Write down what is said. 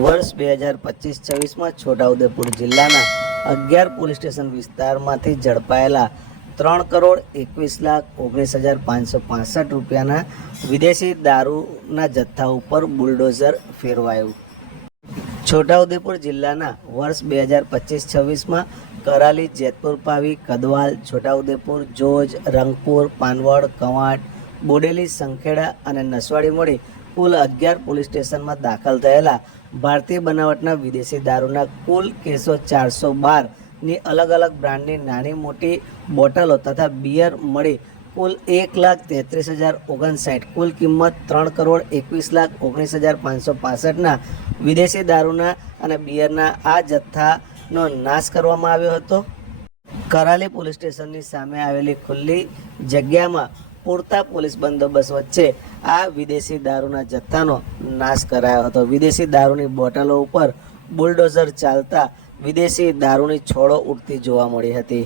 વર્ષ 2025-26 માં છોટાઉદેપુર જિલ્લાના 11 પોલીસ સ્ટેશન વિસ્તારમાંથી ઝડપાયેલા 3,21,19,565 રૂપિયાના વિદેશી દારૂના જથ્થા ઉપર બુલડોઝર ફેરવાયું। છોટાઉદેપુર જિલ્લાના વર્ષ 2025-26 માં કરાલી, જેતપુર, પાવી, કદવાલ, છોટાઉદેપુર, જોજ, રંગપુર, પાનવડ, કવાંટ, બોડેલી, સંખેડા અને નસવાડી મળી કુલ 11 પોલીસ સ્ટેશનમાં દાખલ થયેલા ભારતીય બનાવટના વિદેશી દારૂના કુલ કેસો 412ની અલગ અલગ બ્રાન્ડની નાની મોટી બોટલો તથા બિયર મળી કુલ 1,33,059 કુલ કિંમત 3,21,19,565ના વિદેશી દારૂના અને બિયરના આ જથ્થાનો નાશ કરવામાં આવ્યો હતો। કરાલી પોલીસ સ્ટેશનની સામે આવેલી ખુલ્લી જગ્યામાં પૂરતા પોલીસ બંદોબસ્ત વચ્ચે આ વિદેશી દારૂના જથ્થાનો નાશ કરાયો હતો। વિદેશી દારૂની બોટલો ઉપર બુલડોઝર ચાલતા વિદેશી દારૂની છોડો ઉડતી જોવા મળી હતી।